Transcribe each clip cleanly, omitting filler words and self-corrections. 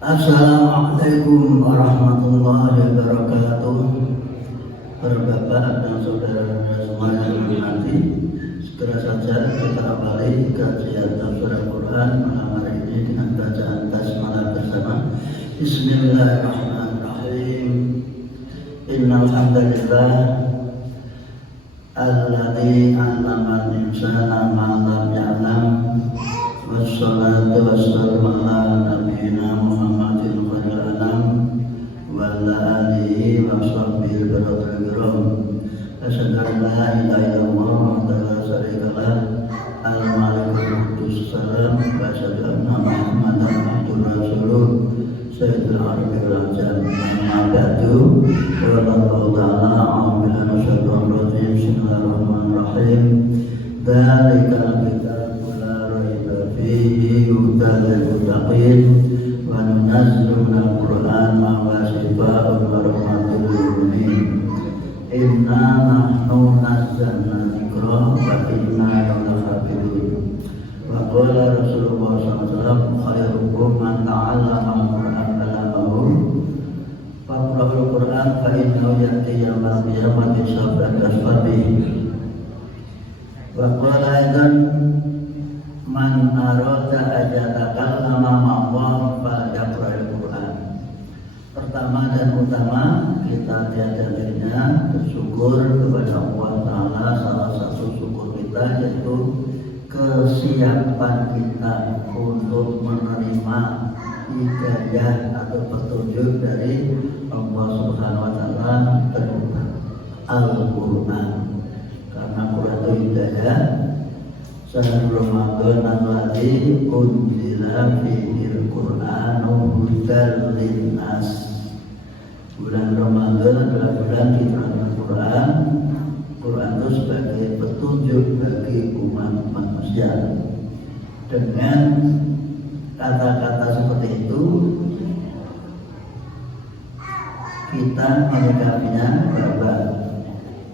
Assalamualaikum warahmatullahi wabarakatuh. Para bapak dan saudara-saudara semua yang diberkati, segera saja kita awali kajian tafsir Al-Quran malam hari ini dengan bacaan basmalah bersama. Bismillahirrahmanirrahim. Innal hamdalillah alladzi 'allama al-insana ma lam ya'lam. Wassalatu wassalamu ala nabiyyina Muhammadin khairil anam wa ala alihi wa sahbihi al-kiram. Asyhadu an la ilaha illallah wahdahu la syarika lah al-malikul quddus salam wa asyhadu anna Muhammadan abduhu rasuluh sayyidul arifin wal ajam. Amma ba'du, wallahu ta'ala a'lam billahi minasyaitonir rajim. Bismillahirrahmanirrahim. Dzalika hudan lil muttaqin wa nunazzilu minal qur'ani ma huwa shifaa'un wa rahmatul lil mu'minin. Inna nahnu nazzalna dzikra wa inna lahu lahafidhun. Wa qala Rasulullah sallallahu alaihi wasallam khairukum man ta'allama al-Qur'an kalamahu faqra'ul Qur'an fa innahu ya'ti yawmal qiyamati sab'an asfabihi. Wa qala aidan man arada ajatakallama ma'wa fa'yaqra'ul Qur'an. Pertama dan utama kita tiada-tiadanya bersyukur kepada Allah Ta'ala. Salah satu syukur kita yaitu kesiapan kita untuk menerima hidayah atau petunjuk dari Allah Subhanahu wa Ta'ala berupa Al-Quran. Karena Quran itu hidayah. Syahrul Ramadan alladzi unzila fihil Qur'anu hudan linnas. Bulan Ramadan adalah bulan diturunkan Quran. Quran itu sebagai petunjuk bagi umat manusia. Dengan kata-kata seperti itu kita menyikapinya bahwa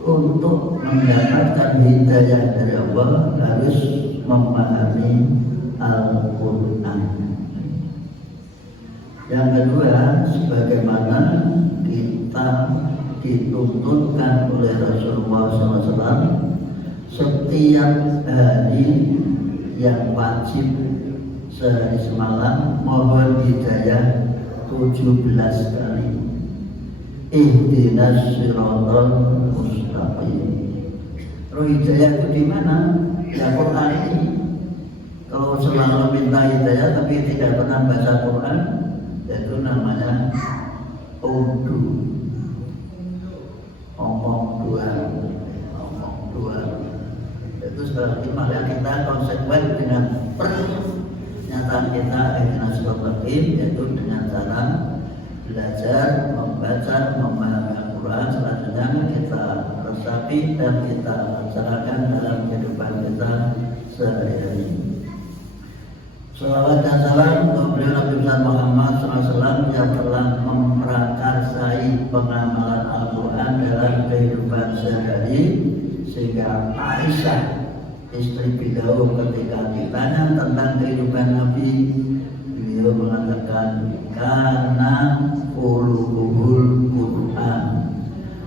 untuk mendapatkan hidayah dari Allah harus memahami Al-Quran. Yang kedua, sebagaimana kita dituntutkan oleh Rasulullah SAW, setiap hari yang wajib sehari semalam mohon hidayah 17 kali. Ihdinas siratal mustaqim. Roh hidayah itu di mana? Ya Quran ini. Kalau selalu minta hidayah tapi tidak pernah baca Quran, itu namanya omong dua. Itu seperti maka kita konsekuen dengan pernyataan kita ihdinas siratal mustaqim, yaitu dengan cara belajar, membaca, memahami Al-Quran. Selanjutnya kita resapi dan kita laksanakan dalam kehidupan kita sehari-hari. Salawat dan salam untuk beliau Nabi Muhammad SAW yang telah memprakarsai pengamalan Al-Quran dalam kehidupan sehari-hari, sehingga Aisyah istri beliau ketika ditanya tentang kehidupan Nabi, beliau mengatakan karena khuluquhul Quran,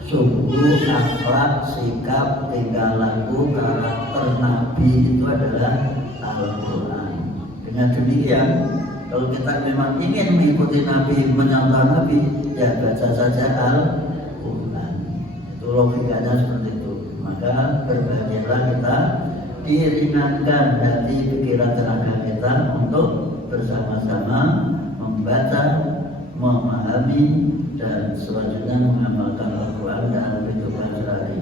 sungguh akhlak, sikap, tingkah laku, karakter Nabi itu adalah Al-Quran. Dengan demikian, kalau kita memang ingin mengikuti Nabi, menyantau Nabi, ya baca saja Al-Quran. Itu logikanya seperti itu. Maka berbahagialah kita, diringankan hati, pikiran, tenaga kita untuk bersama-sama membaca, memahami, dan selanjutnya mengamalkan Al-Quran dalam kehidupan sehari.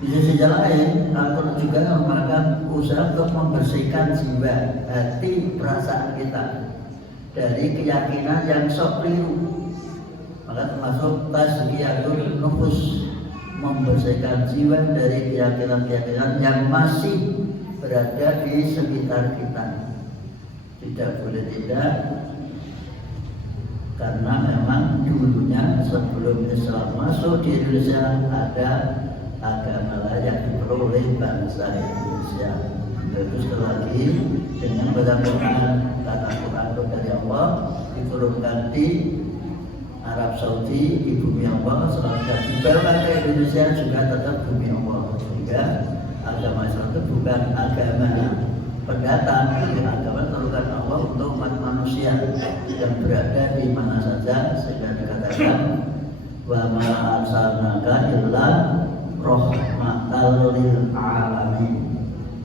Di sisi lain, Al-Quran juga merupakan usaha untuk membersihkan jiwa, hati, perasaan kita dari keyakinan yang sok keliru. Maka termasuk tazkiyatul nufus, membersihkan jiwa dari keyakinan-keyakinan yang masih berada di sekitar kita. Tidak boleh tidak, karena memang dulunya sebelum Islam masuk di Indonesia ada agama layak diperoleh bangsa Indonesia. Terus lagi dengan baca Quran, kata Quran itu dari Allah, diturunkan di Arab Saudi, di bumi Allah, selama dibawa ke Indonesia juga tetap bumi Allah. Sehingga agama Islam itu bukan agama pendatang, agama turunkan Allah untuk umat manusia yang berada di mana saja, sehingga dikatakan wa ma arsalnaka illa rahmatal lil alamin.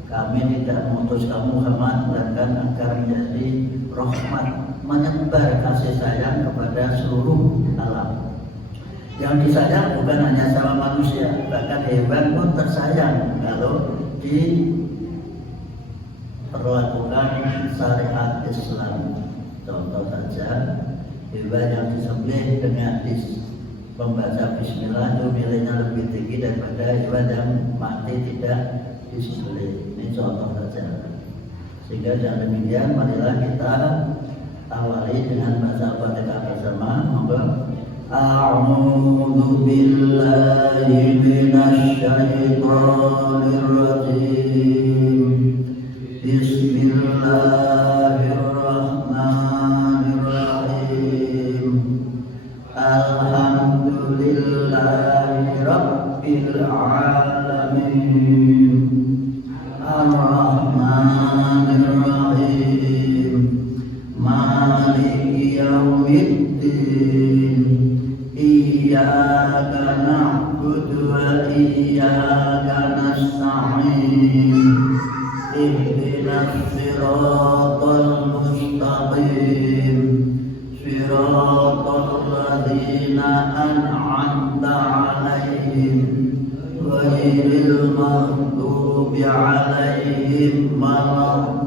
Kami tidak mengutus kamu Muhammad melainkan agar menjadi rahmat, menyebar kasih sayang kepada seluruh alam. Yang disayang bukan hanya sama manusia, bahkan hewan pun tersayang kalau diperlakukan syariat Islam. Contoh saja, hewan yang disembelih dengan membaca bismillah itu nilainya lebih tinggi daripada hewan yang mati tidak disembelih. Ini contoh saja. Sehingga dengan demikian marilah kita awali dengan baca Fatihah bersama. Monggo. A'udzu billahi minasy syaithanir rajim. Bismillahirrahmanirrahim. Alhamdulillahi rabbil alamin. Ar-Rahmanir-Rahim. Maliki yaumiddin. Iyyaka na'budu wa iyyaka nasta'in. Ihdinas siratal mustaqim. Siratal ladzina an'amta 'alaihim ghairil maghdubi 'alaihim waladdallin.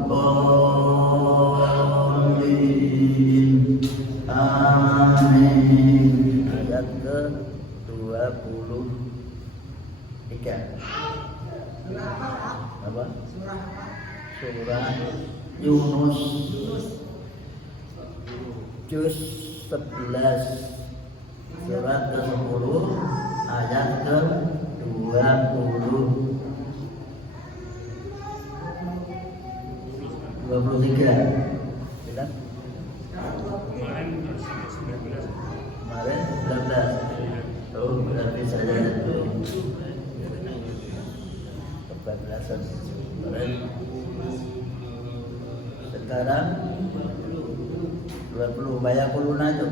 Amin. Ayat ke-23. Apa? Surah Yunus. Juz 11. Surat ke-10 ayat ke-20. 23. Bilang? Kemarin 19. Oh, berarti saya itu 14. Kemarin. Sekarang 20. Banyak puluhan aja.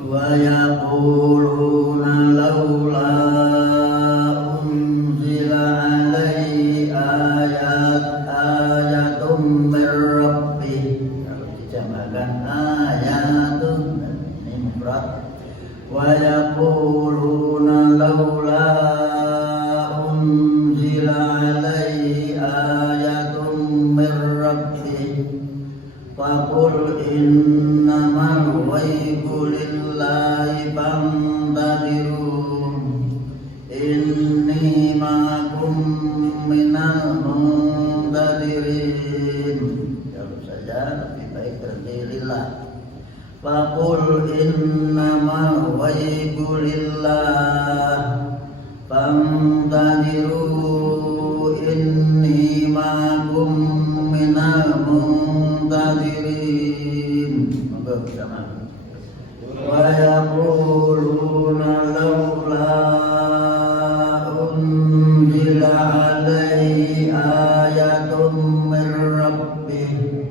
Wa yaquluna laula unzila alaihi ayatun mir rabbih. Kalau dijamakan ayatun, ini mufrad. Wa yaquluna laula unzila alaihi ayatun mir rabbih. Faqul innamal ghaibu lillahi fantadhirun inni ma'akum minal muntadhirin. Kalau saja lebih baik berarti lillah. Faqul innamal ghaibu lillah fantadhiru inni ma'akum minal muntadhirin. Monggo bersama. Wa yaquluna laula unzila alaihi ayatun mir rabbih.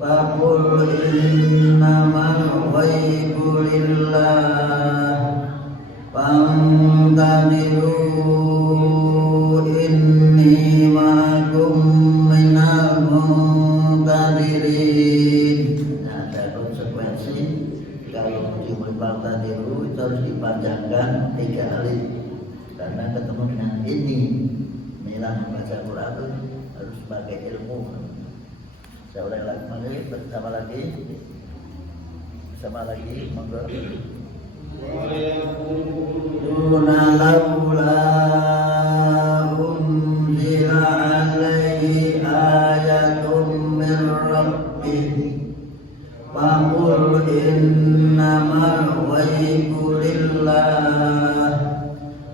Faqul innamal ghaibu lillah fantadhiru inni ma'akum minal muntadhirin. Ada konsekuensi kalau fantadhiru itu harus dipanjangkan 3 kali karena ketemu dengan ini. Inilah membaca Quran itu harus pakai ilmu. Saya ulang lagi, bersama lagi, monggo. Duna laula unzila alaihi ayatun mir rabbih. Faqul innamal ghaibu lillah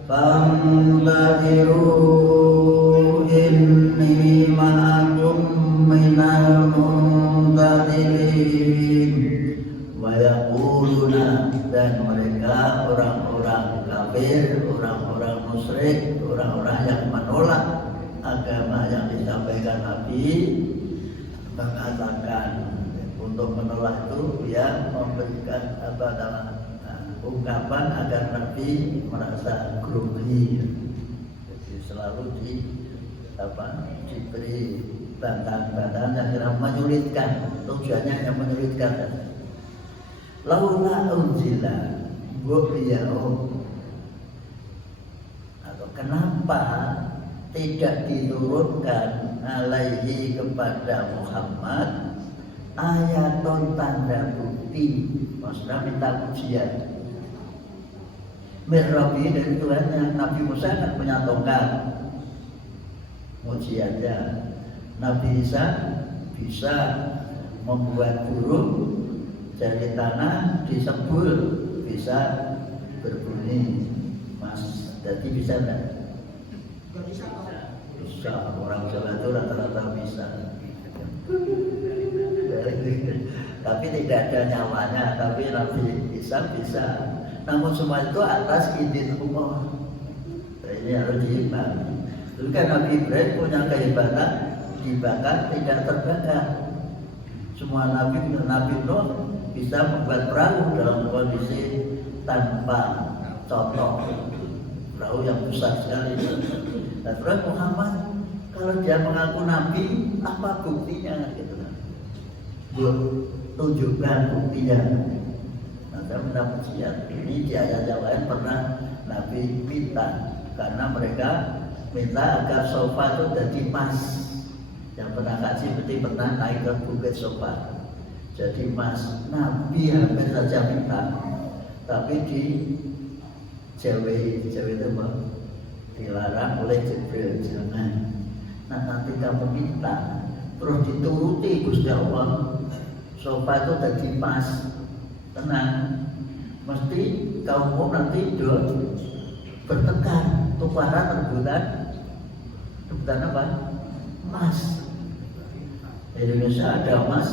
fantadhiru inni ma'akum orang-orang kafir, orang-orang musyrik, orang-orang yang menolak agama yang disampaikan Nabi, mengatakan untuk menolak itu dia memberikan ungkapan agar Nabi merasa grogi. Jadi selalu diberi bantahan-bantahan yang kira menyulitkan, tujuannya yang menyulitkan. Laula unzila atau kenapa tidak diturunkan alaihi kepada Muhammad ayatun tanda bukti, maksudnya minta ujian Mirabi dari Tuhannya. Nabi Musa kan punya tongkat, ujiannya Nabi Isa bisa membuat burung dari tanah disebul, bisa berbunyi mas, jadi bisa enggak? Bisa, orang Jawa itu rata-rata bisa. Tapi tidak ada nyawanya, tapi Nabi Isa bisa. Namun semua itu atas izin Allah. Ini harus diimbang. Dulu kan Nabi Ibrahim punya kehebatan, dibakar tidak terbakar. Semua Nabi Nuh bisa membuat perahu dalam kondisi tanpa contoh, perahu yang besar sekali. Dan terus Muhammad kalau dia mengaku Nabi, apa buktinya? Gitu. Tunjukkan buktinya. Saya mendapat siap ini di ayat yang lain pernah Nabi minta, karena mereka minta agar sofa itu jadi mas. Yang pernah kaji berarti pernah naik ke bukit sofa jadi mas. Nabi hampir saja minta, tapi di Jawa itu dilarang oleh Jibril, jangan. Nah nanti kamu minta terus dituruti Gusti Allah, sofa itu jadi pas, tenang, mesti kamu nanti bertengkar, tukaran rebutan apa? Emas. Indonesia ada emas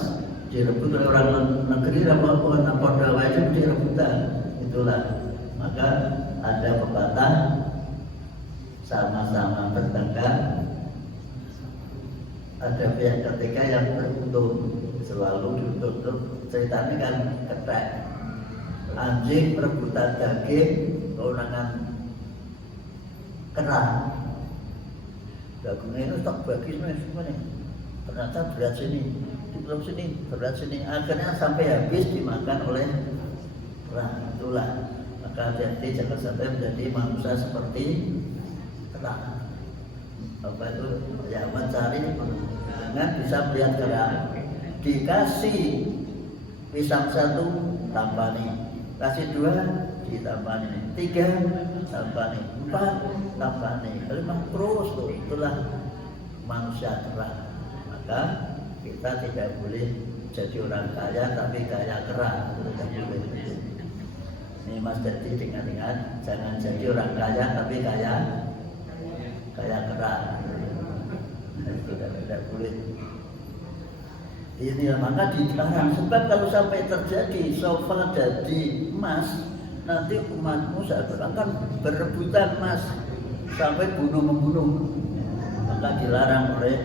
direbut oleh orang negeri, apapun pada wajib direbutan. Itulah, maka ada pepatah sama-sama bertengkar, ada pihak ketiga yang beruntung, selalu ditutup. Ceritanya kan ketek, anjing perebutan daging, kewenangan kera. Dagingnya itu tak bagi semua nih. Ternyata berat sini, di belum sini, berat sini. Akhirnya sampai habis dimakan oleh kera. Itulah, maka hati-hati jangan sampai menjadi manusia seperti kera. Apa itu? Ya mencari dengan bisa melihat kera. Dikasih pisang satu tampani, kasih dua ditampani, tiga tampani, empat tampani, lima terus tuh. Itulah manusia kera. Maka kita tidak boleh jadi orang kaya tapi kaya kera, tidak boleh. Ini Mas jadi dengan jangan jadi orang kaya tapi kaya kera. Tidak boleh. Ini maka dilarang, sebab kalau sampai terjadi sofa jadi emas, nanti umatmu akan berebutan emas sampai bunuh-membunuh. Maka dilarang oleh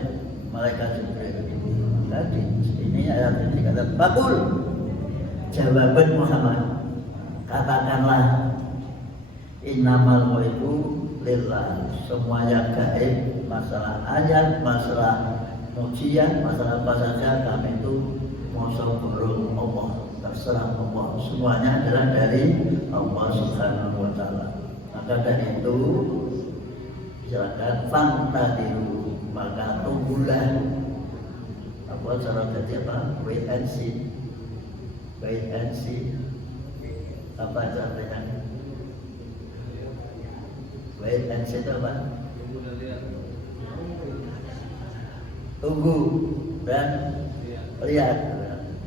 malaikat Jibril. Tadi ini ayat ini kata Babul, jawaban Muhammad, katakanlah innamal ghaibu lillah, semuanya gaib, masalah ayat, masalah ujian, masalah apa saja kami itu mosok burung Allah, terserah Allah, semuanya adalah dari Allah Subhanahu wa Ta'ala. Maka dari itu silakan fantadiru, maka tunggulah. Apa cara jadi apa? Wait and see. Wait and see. Apa caranya? Wait and see itu apa? Tunggu dan lihat.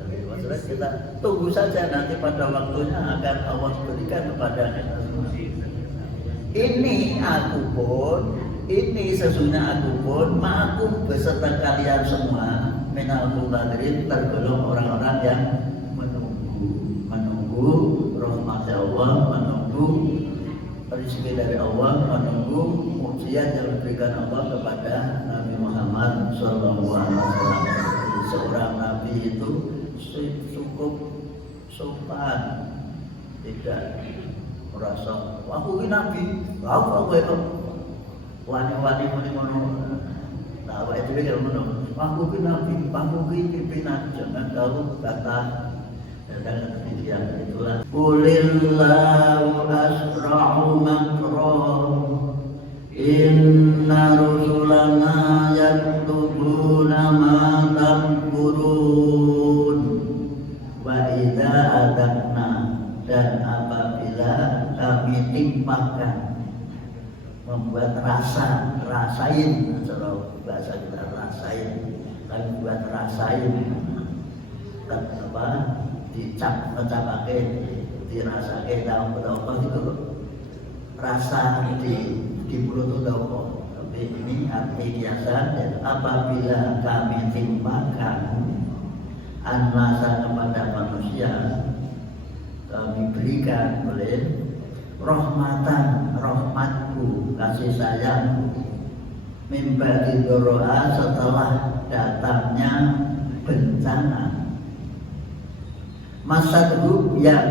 Maksudnya kita tunggu saja, nanti pada waktunya akan Allah berikan kepada kita semua. Ini aku pun, ini sesungguhnya aku pun, ma'akum beserta kalian semua, minal muntadirin, tergolong orang-orang yang menunggu rahmat Allah, menunggu rezeki dari Allah, menunggu mukjizat yang diberikan Allah kepada Nabi Muhammad SAW. Seorang Nabi itu cukup sopan, tidak merasa aku ini Nabi, aku itu wani-wani mono tahu itu dia kalau aku ini Nabi, aku ini pimpinan, jangan kau kata dan demikian itulah. Qulillahu asra'u makra inna rusulana yaktubuna ma tamkurun wa idza adakna, dan apabila kami timpakan, membuat rasain, kalau bahasa kita rasain, kami buat rasain apa ngecapake dirasake daun apa itu rasa di mulut itu apa. Tapi ini arti biasa, dan apabila kami timpakan anasa kepada manusia, kami berikan oleh rahmatku, kasih sayang, mimba didoroa, setelah datangnya bencana, masa dulu yang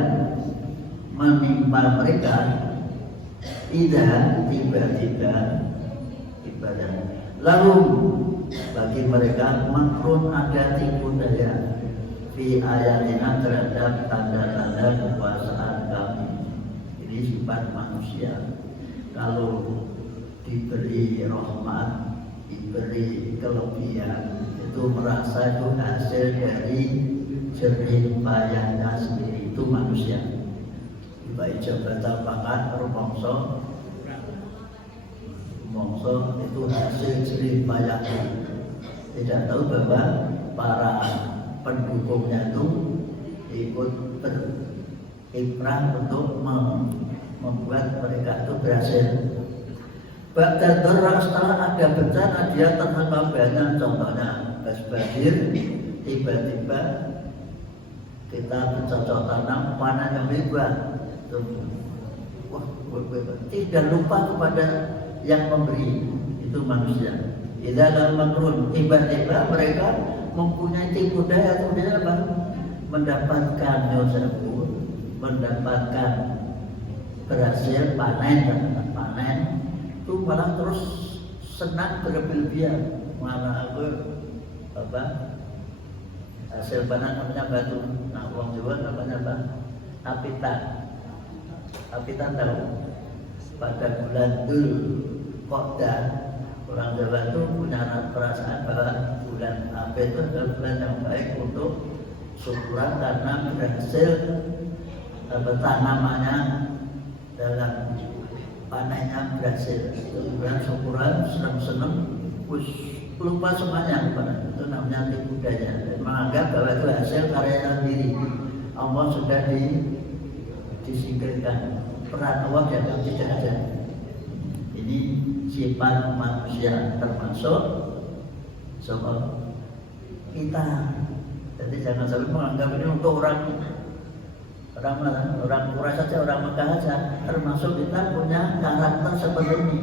menimpa mereka, tidak tiba-tiba lalu bagi mereka makrun, ada tipu daya fi ayatina, terhadap tanda-tanda kekuasaan kami. Ini sifat manusia, kalau diberi rahmat, diberi kelebihan, itu merasa itu hasil dari jerih payahnya sendiri. Itu manusia. Baik jabatan pangkat rumongso itu hasil jerih payahnya. Tidak tahu bahwa para pendukungnya itu ikut berikrah untuk membuat mereka itu berhasil. Bahkan setelah ada bencana, dia terhambat banyak. Contohnya banjir, tiba-tiba kita bercocok tanam, panen yang ribuan. Wah, tidak lupa kepada yang memberi, itu manusia. Tidak dalam makrun, tiba-tiba mereka mempunyai tipu daya, kemudian apa? Mendapatkan nyosebut, mendapatkan berhasil panen, itu malah terus senang berlebihan. Malah aku hasil panen namanya batu, nah orang Jawa namanya apa? Apitan tahu? Pada bulan Dzulqa'dah, orang Jawa itu punya perasaan bahwa bulan Apit itu adalah bulan yang baik untuk syukuran, karena berhasil tanamannya dalam panennya berhasil. Itu bulan syukuran, senang-senang, lupa semuanya. Itu namanya tipu daya, menganggap bahwa itu hasil karyanya sendiri. Allah sudah disingkirkan, peran Allah dianggap tidak ada. Ini sifat manusia, termasuk soal kita. Jadi jangan selalu menganggap ini untuk orang Quraisy saja, orang Mekah saja. Termasuk kita punya karakter seperti ini.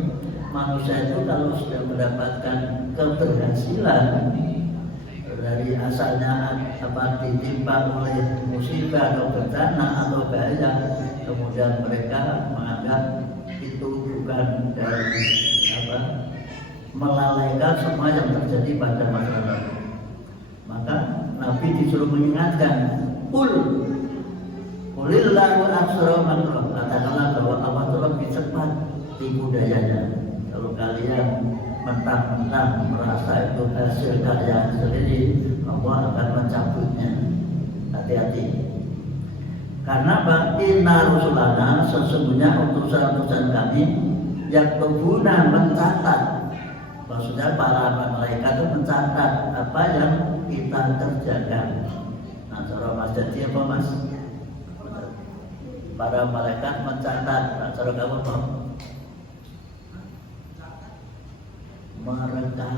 Manusia itu kalau sudah mendapatkan keberhasilan dari asalnya ditimpa oleh musibah atau bencana atau bahaya, kemudian mereka menganggap itu bukan dari melalaikan semua yang terjadi pada masa lalu. Maka Nabi disuruh mengingatkan, Qulillahu asra makra, katakanlah bahwa Allah itu lebih cepat tipu dayanya. Kalau kalian mentang-mentang merasa itu hasil karya sendiri, Allah akan mencabutnya. Hati-hati. Karena inna rusulana, sesungguhnya utusan-utusan kami yang berguna mencatat. Maksudnya para malaikat itu mencatat apa yang kita kerjakan. Nah, cara Mas jadi apa Mas? Para malaikat mencatat. Nah, cara kamu apa? Merekam.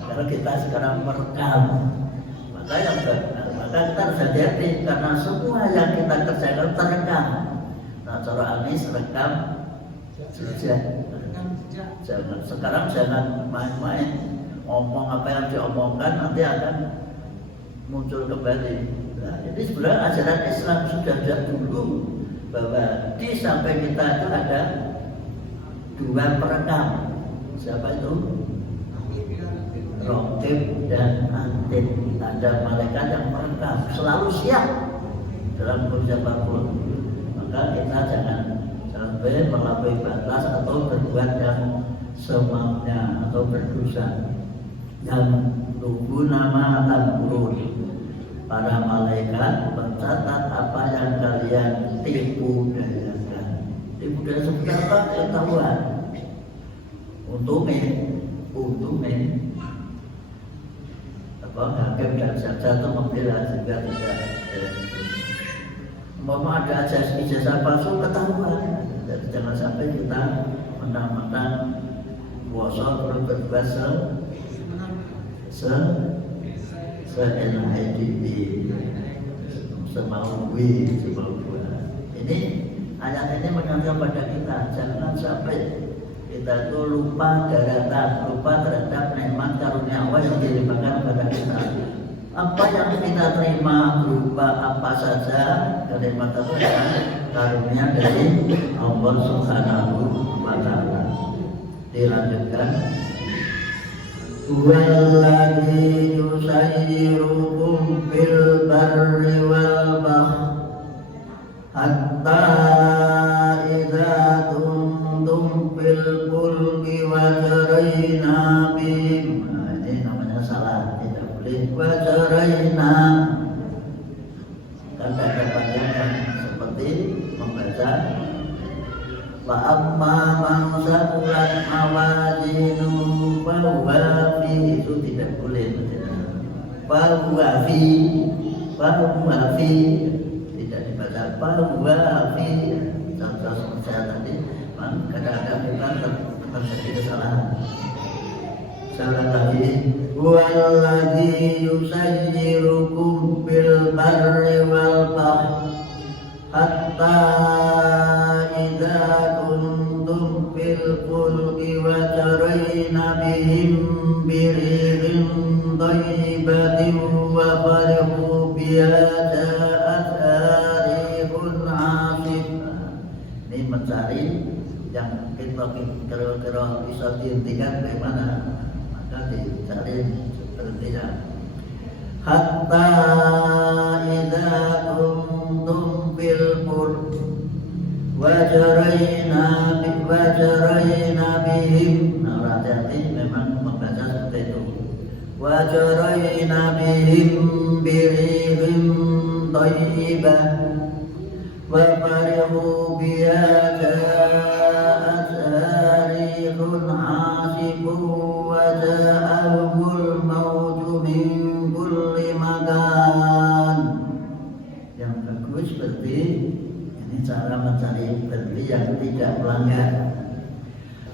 Karena kita sekarang merekam, maka kita harus hati-hati, karena semua yang kita kerjakan terekam. Nah, cara Anies rekam jejak. Jangan sekarang jangan main-main ngomong apa yang diomongkan nanti akan muncul kembali. Nah, ini sebenarnya ajaran Islam sudah dulu bahwa di samping kita itu ada dua perekam. Siapa itu? Raqib dan Atid. Ada malaikat yang merekam, selalu siap dalam kondisi apapun. Maka kita jangan sampai melampaui batas atau berbuat yang semaunya atau berdosa. Yang tunggu nama Al-Qur'an. Para malaikat mencatat apa yang kalian tipu dayakan. Tipu daya sebentar apa? Ketahuan. Untungnya hakim dan jaksa itu membela juga tidak. Mau ada ijazah palsu ketahuan. Jadi jangan sampai kita menang-menang puasa terus berbuat seenaknya semau gua. Ini ayat ini mengingatkan pada kita jangan sampai kita itu lupa daratan, lupa terhadap nikmat karunia Allah yang dilimpahkan kepada kita. Apa yang kita terima berupa apa saja kenikmatan karunia dari Allah Subhanahu wa Ta'ala. Dilanjutkan. Walladzi yusayyirukum fil barri wal bahri hatta idza kuntum fil fulki wa jarayna bihim. Ini namanya salah, tidak boleh wa jarayna. Kan ada panjangan seperti membaca wa amma man saqulat mawazinu fa huwa fi, itu tidak boleh. Fa huwa fi tidak dibaca fa huwa fi. Contoh saya tadi kadang-kadang bukan terjadi kesalahan. Salah lagi. Walladzi yusayyirukum bil barri wal bahri hatta idza kuntum fil fulki wa jarayna bihim birihin thayyibatin wa farihu biha ja'at arihun asif. Ini mencari yang kita kira-kira bisa dihentikan bagaimana, maka dicari berhentinya. Hatta idza kuntum fil fulki wa jarayna bihim. Nah, hati-hati memang membaca seperti itu. Wa jarayna bihim birihin thayyibah wa farihu biha ja'at arihun asifun wa ja'ahumul mautu min kulli makan. Yang bagus seperti ini cara mencari berarti yang tidak melanggar.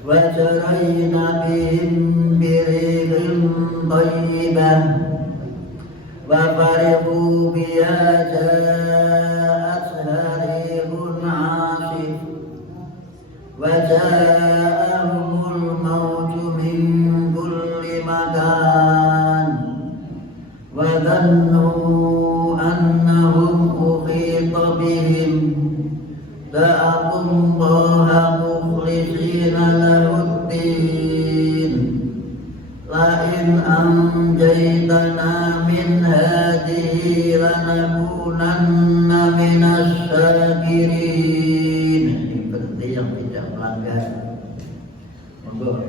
Wa jarayna bihim birihin thayyibah wa farihu biha ja'at harihun asif wa ja'ahumul mautu min kulli makan wa dhannu annahum ukhita bihim da'aqullaha mukhlishina lahuddin la in anjaytana min hadhihi lanakunanna minas syakirin. Ini berarti yang tidak melanggar. Monggo.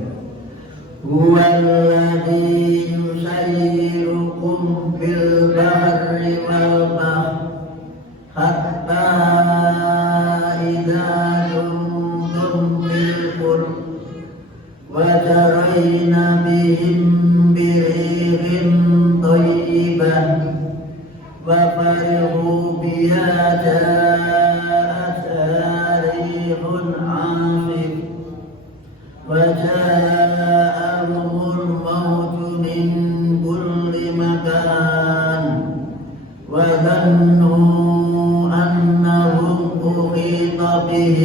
Huwallazi yusayyirukum fil barri wal bahri hatta idza kuntum fil fulki wa jarayna bihim birihin thayyibah wa farihu biha ja'at arihun asif wa ja'ahumul mautu min kulli makan wa dhannu annahum ukhita bihim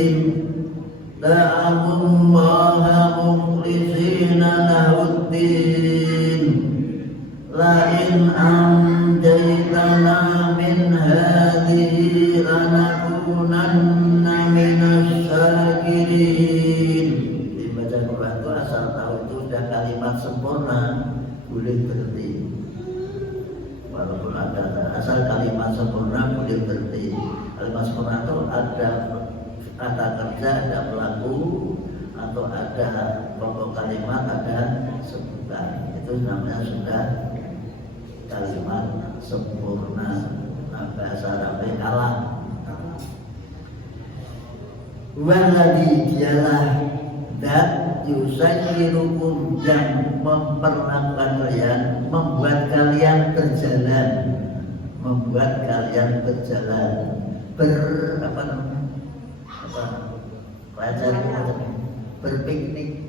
Da'allaha mukhlisina lahuddin la in anjaytana min hadhihi lanakunanna minas syakirin. Dibaca Quran itu asal tahu itu sudah kalimat sempurna boleh berhenti. Walaupun ada asal kalimat sempurna boleh berhenti. Kalimat sempurna itu ada kata kerja, ada pelaku, atau ada pokok kalimat, ada sebutan. Itu namanya sudah kalimat sempurna. Nah, bahasa Arabnya kalah. Walladzi dialah dan yusayyirukum yang memperlakukan kalian, membuat kalian berjalan, berpiknik,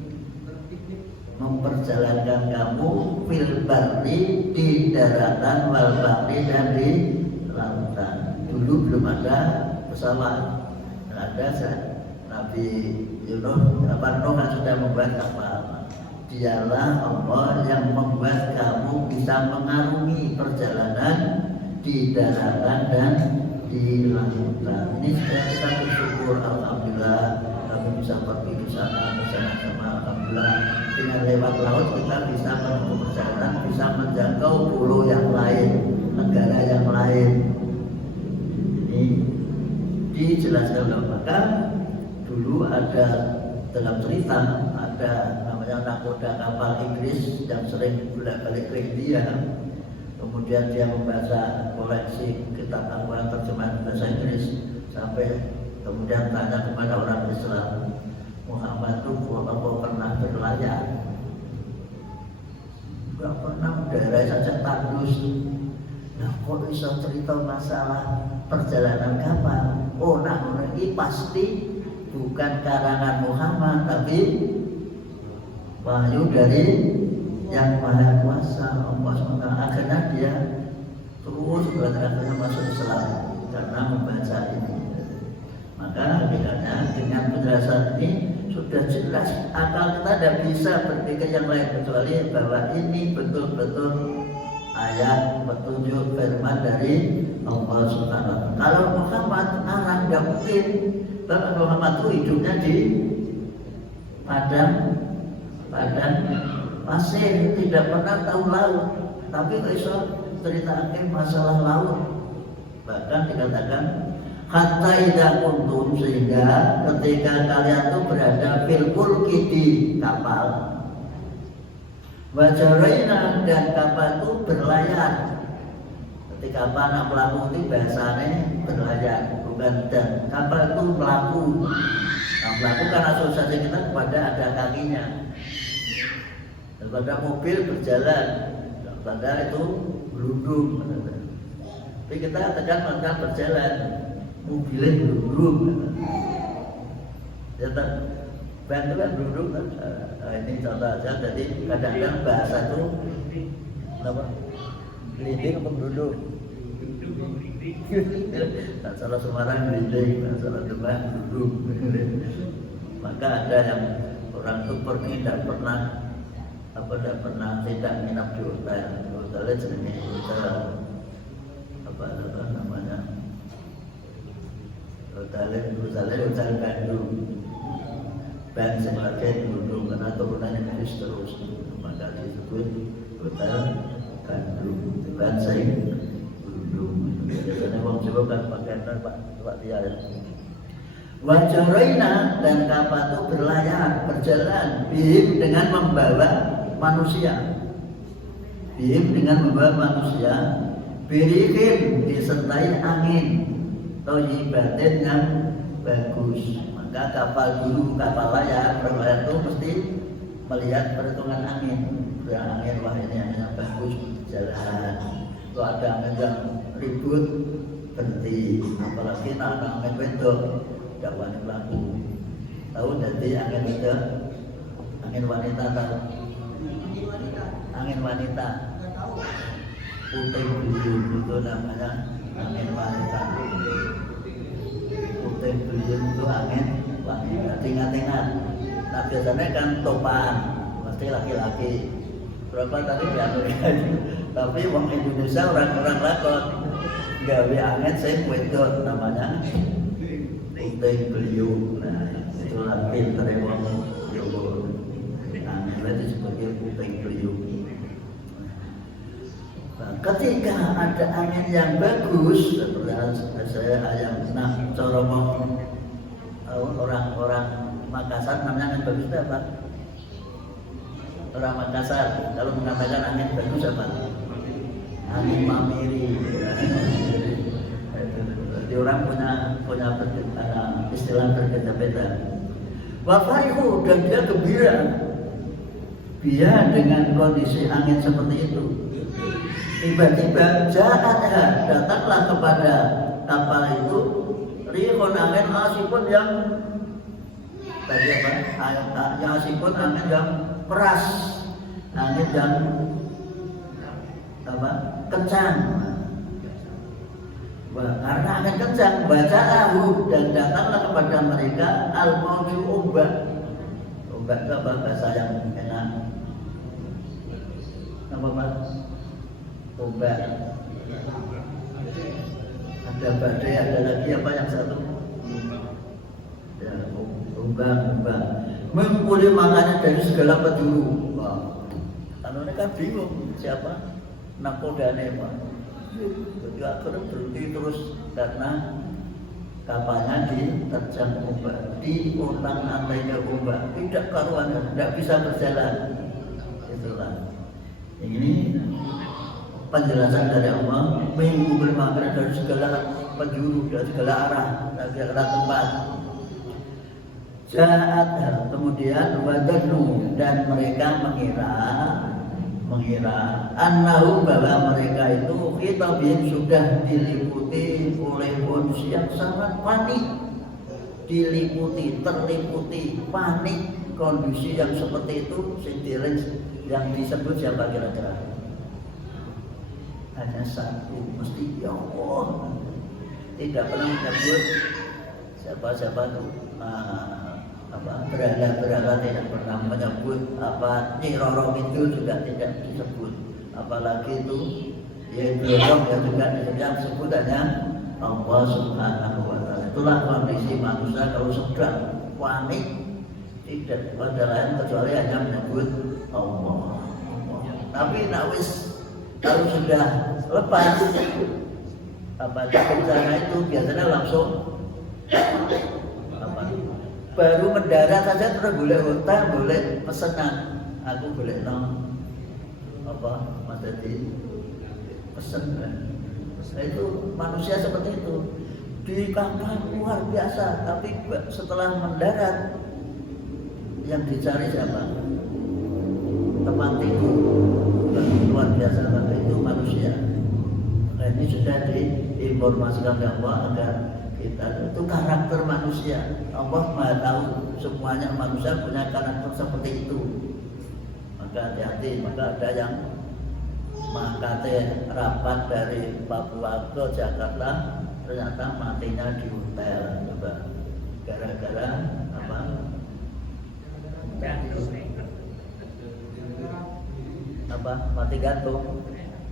memperjalankan kamu fil barri di daratan, wal bahri dan di lautan. Dulu belum ada pesawat, ada Nabi Nuh kan sudah membuat kapal. Dialah Allah yang membuat kamu bisa mengarungi perjalanan di daratan dan di lautan. Ini sudah kita bersyukur, alhamdulillah kami bisa pergi ke sana bersama-sama. Alhamdulillah dengan lewat laut kita bisa menempuh perjalanan, bisa menjangkau pulau yang lain, negara yang lain. Ini dijelaskan oleh maka dulu ada dalam cerita ada namanya nakoda kapal Inggris yang sering bolak-balik ke India. Kemudian dia membaca koleksi kitab Al-Quran terjemahan bahasa Inggris sampai kemudian tanya kepada orang Islam, Muhammad itu apa pernah berlayar? Enggak pernah, daerah saja tandus. Nah kok bisa cerita masalah perjalanan kapal? Oh nah ini pasti bukan karangan Muhammad tapi wahyu dari yang maha kuasa Allah SWT. Akhirnya dia terus akhirnya masuk Islam karena membaca ini. Maka hakikatnya dengan penjelasan ini sudah jelas akal kita tidak bisa berpikir yang lain kecuali bahwa ini betul-betul ayat petunjuk firman dari Allah SWT. Kalau Muhammad arang tidak mungkin. Bahkan Muhammad itu hidupnya di padang pasir, tidak pernah tahu laut. Tapi bisa ceritakan masalah laut. Bahkan dikatakan hatta idza kuntum, sehingga ketika kalian itu berada fil fulki di kapal, wajaraina dan kapal itu berlayar. Ketika anak pelaku itu bahasanya berlayar, bukan dan kapal itu melaku. Nah, melaku karena asosiasi kita kepada ada kakinya. Daripada mobil berjalan, padahal itu berundung. Tapi kita tekan berjalan, mobilnya berundung. Ya tak, bantu kan berundung kan. Ini contoh aja. Jadi kadang-kadang bahasa itu apa? Gelinding apa berundung? Salah Semarang gelinding, salah Demak berundung. Maka ada yang orang itu pergi tidak pernah tidak minap di hotel. Hotelnya jenis hotel apa namanya? Hotel Bandung. Band sebagai Bandung karena turunannya Inggris terus, maka disebut Hotel Bandung. Band saya Bandung. Biasanya orang Jawa kan pakai Pak Tia. Wajaraina dan kapal itu berjalan bihim dengan membawa manusia. Bihim dengan membawa manusia. Birikin disertai angin. Thayyibatin yang bagus. Maka kapal layar berlayar itu mesti melihat perhitungan angin. Angin wah ini angin yang bagus jalan. Kalau ada angin yang ribut berhenti. Apalagi ada angin wedok. Tidak wani pelaku. Tahu jadi angin itu angin wanita tahu? Angin wanita. Puting beliung itu namanya angin wanita. Puting beliung itu angin ingat-ingat. Nah biasanya kan topan, pasti laki-laki. Berapa tadi di Amerika itu? Tapi wong Indonesia orang-orang lakon gawe anget saya wedot namanya Uteng Beliung. Nah itu latin dari wong Jawa. Nah berarti sebagai Uteng Beliung. Nah, ketika ada angin yang bagus, seperti saya yang cara ngomong orang-orang Makassar namanya angin bagus itu apa? Orang Makassar kalau mengatakan angin bagus apa? Angin mamiri. Jadi orang punya istilah berbeda-beda. Wafarihu dan dia gembira. Dia dengan kondisi angin seperti itu. Tiba-tiba ja'atha, datanglah kepada kapal itu rihun angin asipun yang tadi apa? Yang asipun angin yang keras, angin yang apa? Kencang. Karena angin kencang, baca'ahu dan datanglah kepada mereka al-mawju ombak. Ombak itu apa? Bahasa yang enak. Apa Pak? Ombak. Ada badai, ada lagi apa yang satu? Ya, ombak. Mengumpuli makanya dari segala penjuru. Kalau ini kan bingung siapa nakodanya Pak. Jadi akhirnya berhenti terus karena kapalnya diterjang ombak, diutang antainya ombak, tidak karuan, tidak bisa berjalan. Itulah. Ini penjelasan dari Allah mengumpul makna dari segala penjuru, dari segala arah, dari segala tempat. Jaat kemudian wadanu dan mereka mengira annahu bahwa mereka itu khitabin sudah diliputi oleh kondisi yang sangat panik, terliputi panik kondisi yang seperti itu yang disebut siapa kira-kira? Hanya satu, mesti ya Allah, tidak pernah menyebut siapa-siapa itu berhala tidak pernah menyebut apa Nyi Roro itu juga tidak disebut, apalagi itu ya juga disebut hanya Allah Subhanahu wa Ta'ala. Itulah kondisi manusia kalau sedang panik, tidak ada lain kecuali hanya menyebut Allah. Tapi kalau sudah lepas apa bencana itu biasanya langsung baru mendarat saja terus boleh hutang, boleh pesenan. Aku boleh Mas Dadi pesen kan. Nah, itu manusia seperti itu di kapal luar biasa, tapi setelah mendarat yang dicari siapa? Tempat tidur luar biasa, tapi itu manusia. Nah, ini sudah diinformasikan oleh Allah agar kita itu karakter manusia. Allah Maha tahu semuanya, manusia punya karakter seperti itu. Maka hati-hati, maka ada yang makate rapat dari Papua ke Jakarta ternyata matinya di hotel, coba gara-gara apa? Mati gantung.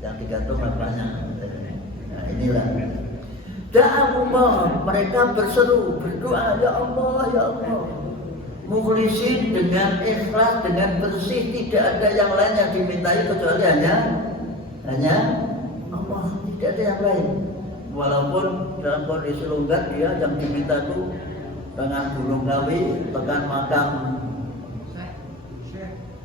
Yang digantung apanya? Nah inilah. Da'allah, mereka berseru, berdoa, ya Allah, mukhlisin dengan ikhlas, dengan bersih, tidak ada yang lain yang dimintai kecuali hanya Allah, tidak ada yang lain. Walaupun dalam kondisi longgar dia yang diminta itu dengan gunung kawi, tekan makam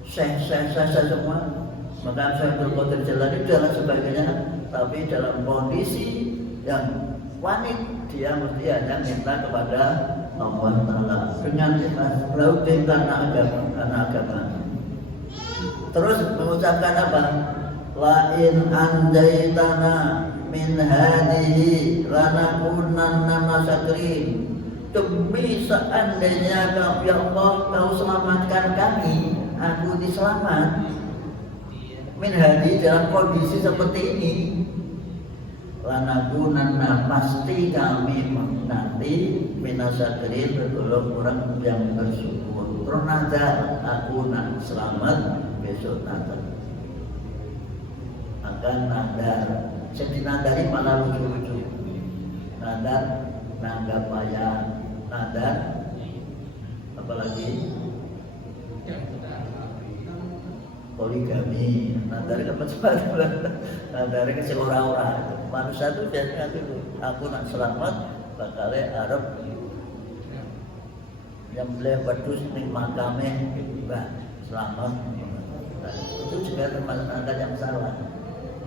syekh semua, makam Syekh Abdul Jalani dan sebagainya, tapi dalam kondisi yang panik dia mesti hanya minta kepada Allah Ta'ala dengan ikhlas, lalu karena agama. Terus mengucapkan apa? La in anjaitana min hadihi lanakunanna masyakirin. Demi seandainya kau ya Allah kau selamatkan kami, aku diselamat min hadihi dalam kondisi seperti ini, lanakunanna pasti kami nanti minasakirin tergolong orang yang bersyukur. Terus nadar, aku nak selamat besok nadar. Akan nadar, jadi nadari malah lucu-lucu. Nadar, nanggap payah, nadar, apalagi poligami, nadar ke macam-macam. Nadar ke seorang-orang. Manusia itu biasanya itu, aku nak selamat, bakalnya Arab yang boleh berdus di makamnya, selamat. Nah, itu juga termasuk nadar yang salah.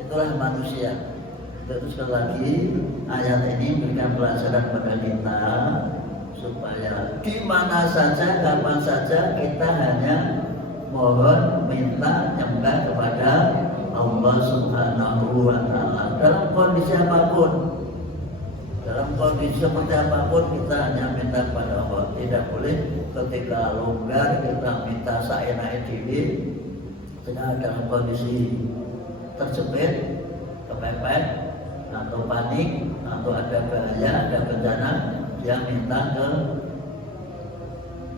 Itulah manusia. Terus sekali lagi ayat ini memberikan pelajaran pada kita supaya di mana saja, kapan saja kita hanya mohon minta nyembah kepada Allah Subhanahu wa Ta'ala dalam kondisi apapun. Dalam kondisi seperti apapun kita hanya minta kepada Allah. Tidak boleh ketika longgar kita minta saenake dhewe. Tidak dalam kondisi terjepit, kepepet, atau panik, atau ada bahaya, ada bencana, dia minta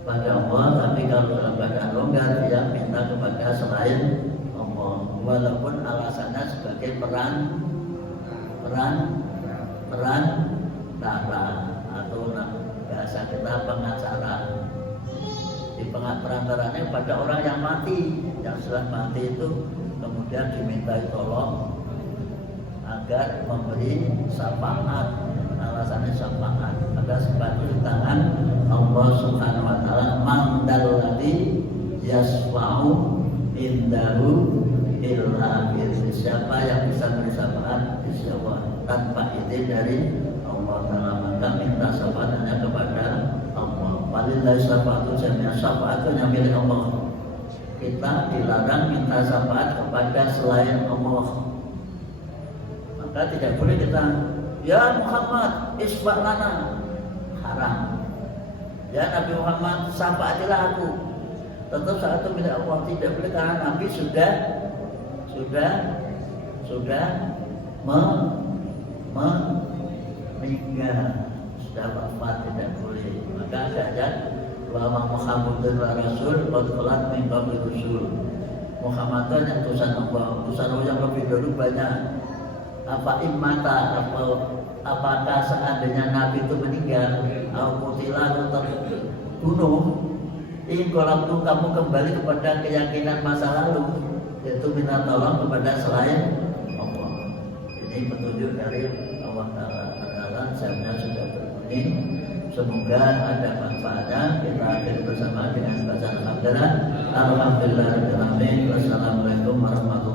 kepada Allah. Tapi kalau dalam keadaan longgar, dia minta kepada selain Allah, walaupun alasannya sebagai peran tara atau bahasa kita pengacara. Di perantaranya pada orang yang mati, yang sudah mati itu kemudian diminta tolong agar memberi syafaat. Alasannya syafaat. Ada sepatu di tangan Allah Subhanahu wa Ta'ala, mandalladzi yasfa'u indahu illa bi'idznih. Siapa yang bisa beri syafaat di Allah tanpa izin dari Allah Ta'ala, maka minta syafaat hanya kepada Allah. Walillahi syafa'atu jami'ah, syafaatnya milik Allah. Kita dilarang minta syafaat kepada selain Allah. Maka tidak boleh kita, ya Muhammad isfa' lana, haram. Ya Nabi Muhammad syafaatilah aku, tetap saat itu milik Allah. Tidak boleh karena Nabi sudah meninggal, sudah wafat, tidak boleh. Maka ada ayat wa Muhammadur Rasul qad khalat min qabli rusul. Muhammad yang utusan Allah, utusan Allah yang lebih dulu banyak. Apa imata, apakah seandainya Nabi itu meninggal, al-qutilan terbunuh, kalau kamu kembali kepada keyakinan masa lalu, yaitu minta tolong kepada selain Allah. Ini petunjuk dari Allah Ta'ala. Jamnya sudah berbunyi. Semoga ada manfaatnya. Kita akhiri bersama dengan bacaan Alhamdulillah. Alhamdulillah. Wassalamualaikum warahmatullahi wabarakatuh.